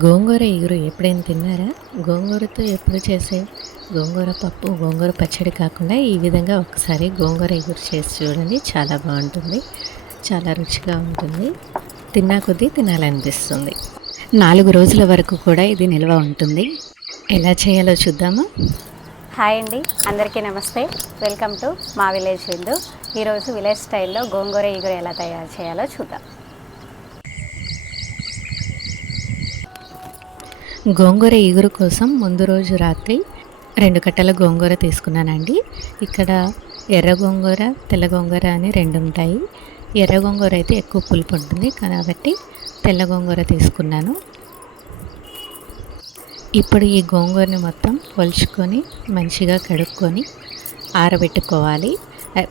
గోంగూర ఇగురు ఎప్పుడైనా తిన్నారా? గోంగూరతో ఎప్పుడు చేసే గోంగూర పప్పు, గోంగూర పచ్చడి కాకుండా ఈ విధంగా ఒకసారి గోంగూర ఇగురు చేసి చూడండి. చాలా బాగుంటుంది. చాలా రుచిగా ఉంటుంది. తిన్నా కొద్దీ తినాలనిపిస్తుంది. 4 రోజుల వరకు కూడా ఇది నిల్వ ఉంటుంది. ఎలా చేయాలో చూద్దామా? హాయ్ అండి, అందరికీ నమస్తే. వెల్కమ్ టు మా విలేజ్ విందు. ఈరోజు విలేజ్ స్టైల్లో గోంగూర ఇగురు ఎలా తయారు చేయాలో చూద్దాం. గోంగూర ఇగురు కోసం ముందు రోజు రాత్రి 2 కట్టల గోంగూర తీసుకున్నానండి. ఇక్కడ ఎర్ర గోంగూర, తెల్ల గోంగూర అని 2 ఉంటాయి. ఎర్ర గోంగూర అయితే ఎక్కువ పులుపు ఉంటుంది కాబట్టి తెల్ల గోంగూర తీసుకున్నాను. ఇప్పుడు ఈ గోంగూరని మొత్తం ఒలుచుకొని మంచిగా కడుక్కొని ఆరబెట్టుకోవాలి.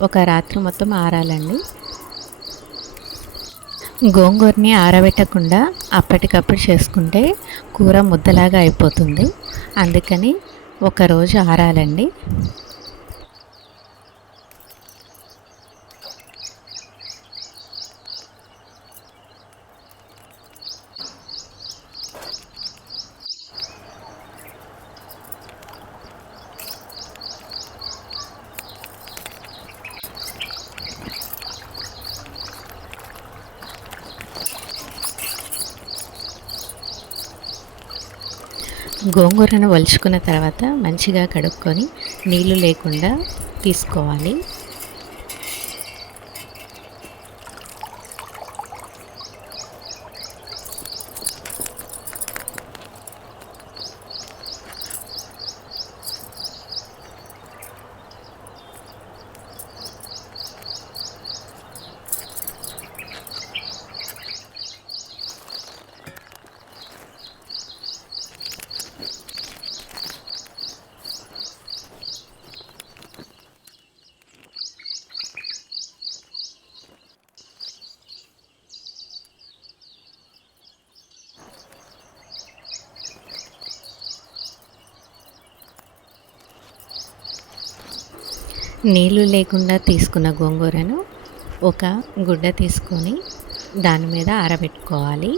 ఒక రాత్రి మొత్తం ఆరాలండి. గోంగూరని ఆరబెట్టకుండా అప్పటికప్పుడు చేసుకుంటే కూర ముద్దలాగా అయిపోతుంది. అందుకని ఒకరోజు ఆరాలండి. గోంగూరను ఒలుచుకున్న తర్వాత మంచిగా కడుక్కొని నీళ్ళు లేకుండా తీసుకోవాలి. నీళ్ళు లేకుండా తీసుకున్న గోంగూరను ఒక గుడ్డ తీసుకొని దాని మీద ఆరబెట్టుకోవాలి.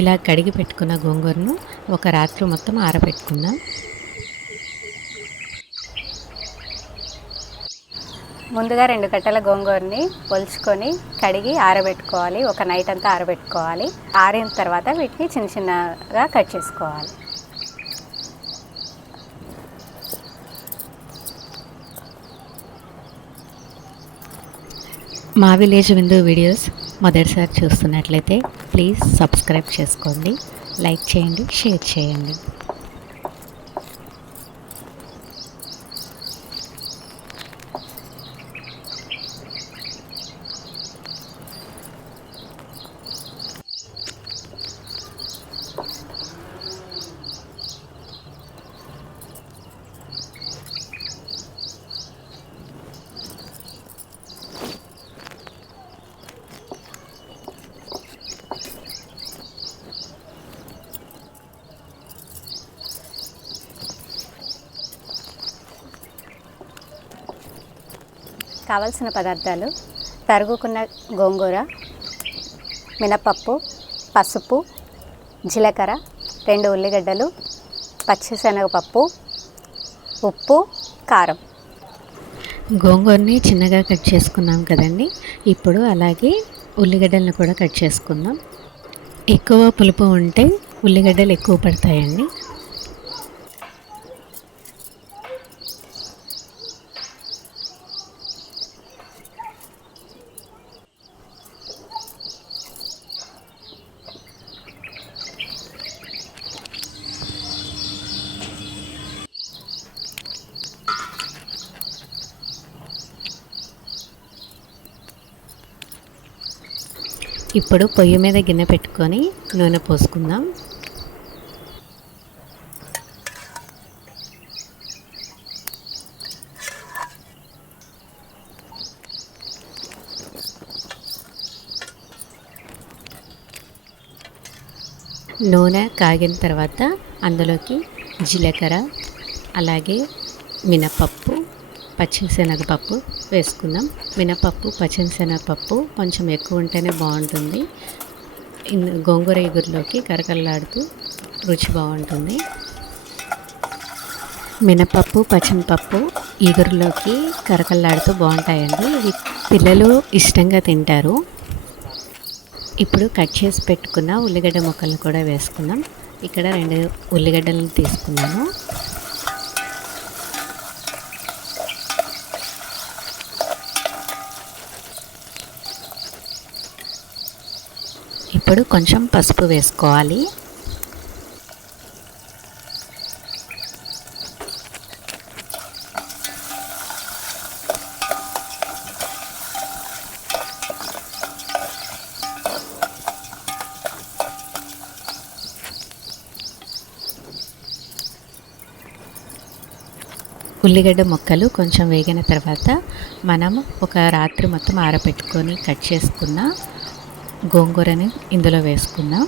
ఇలా కడిగి పెట్టుకున్న గోంగూరను ఒక రాత్రి మొత్తం ఆరబెట్టుకుందాం. ముందుగా 2 కట్టల గోంగూరని ఒలుచుకొని కడిగి ఆరబెట్టుకోవాలి. ఒక నైట్ అంతా ఆరబెట్టుకోవాలి. ఆరిన తర్వాత వీటిని చిన్న చిన్నగా కట్ చేసుకోవాలి. మా విలేజ్ విందు వీడియోస్ మొదటిసారి చూస్తున్నట్లయితే ప్లీజ్ సబ్స్క్రైబ్ చేసుకోండి, లైక్ చేయండి, షేర్ చేయండి. కావలసిన పదార్థాలు: తరుగుకున్న గోంగూర, మినపప్పు, పసుపు, జీలకర్ర, 2 ఉల్లిగడ్డలు, పచ్చిశనగపప్పు, ఉప్పు, కారం. గోంగూరని చిన్నగా కట్ చేసుకున్నాం కదండి. ఇప్పుడు అలాగే ఉల్లిగడ్డలను కూడా కట్ చేసుకుందాం. ఎక్కువ పులుపు ఉంటే ఉల్లిగడ్డలు ఎక్కువ పడతాయండి. ఇప్పుడు పొయ్యి మీద గిన్నె పెట్టుకొని నూనె పోసుకుందాం. నూనె కాగిన తర్వాత అందులోకి జీలకర్ర, అలాగే మినపప్పు, పచ్చిశనగపప్పు వేసుకుందాం. మినపప్పు, పచ్చిశనగపప్పు కొంచెం ఎక్కువ ఉంటేనే బాగుంటుంది. గోంగూర ఇగురులోకి కరకరలాడుతూ రుచి బాగుంటుంది. మినపప్పు, పచ్చిమిరపప్పు ఇగురులోకి కరకరలాడుతూ బాగుంటాయండి. ఇవి పిల్లలు ఇష్టంగా తింటారు. ఇప్పుడు కట్ చేసి పెట్టుకున్న ఉల్లిగడ్డ ముక్కలను కూడా వేసుకుందాం. ఇక్కడ 2 ఉల్లిగడ్డలను తీసుకున్నాను. ఇప్పుడు కొంచెం పసుపు వేసుకోవాలి. ఉల్లిగడ్డ ముక్కలు కొంచెం వేగిన తర్వాత మనం ఒక రాత్రి మొత్తం ఆరబెట్టుకొని కట్ చేసుకున్న గోంగూరని ఇందులో వేసుకుందాం.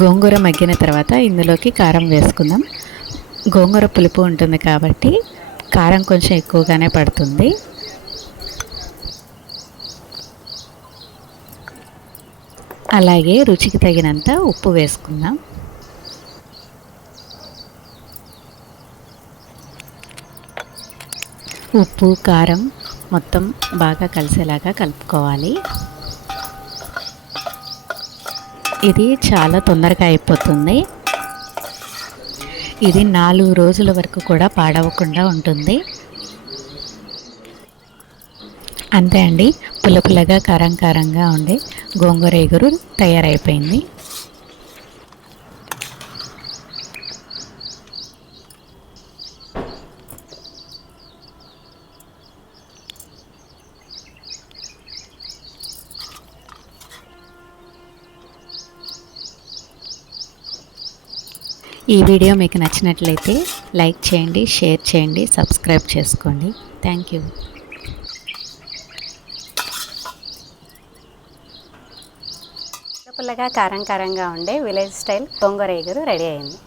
గోంగూర మగ్గిన తర్వాత ఇందులోకి కారం వేసుకుందాం. గోంగూర పులుపు ఉంటుంది కాబట్టి కారం కొంచెం ఎక్కువగానే పడుతుంది. అలాగే రుచికి తగినంత ఉప్పు వేసుకుందాం. ఉప్పు, కారం మొత్తం బాగా కలిసేలాగా కలుపుకోవాలి. ఇది చాలా తొందరగా అయిపోతుంది. ఇది 4 రోజుల వరకు కూడా పాడవకుండా ఉంటుంది. అంతే అండి, పుల్లపుల్లగా కారంగా ఉండే గోంగూర ఇగురు తయారైపోయింది. ఈ వీడియో మీకు నచ్చినట్లయితే లైక్ చేయండి, షేర్ చేయండి, సబ్స్క్రైబ్ చేసుకోండి. Thank you. పుల్లగా కారంగా ఉండే విలేజ్ స్టైల్ గోంగూర ఇగురు రెడీ అయింది.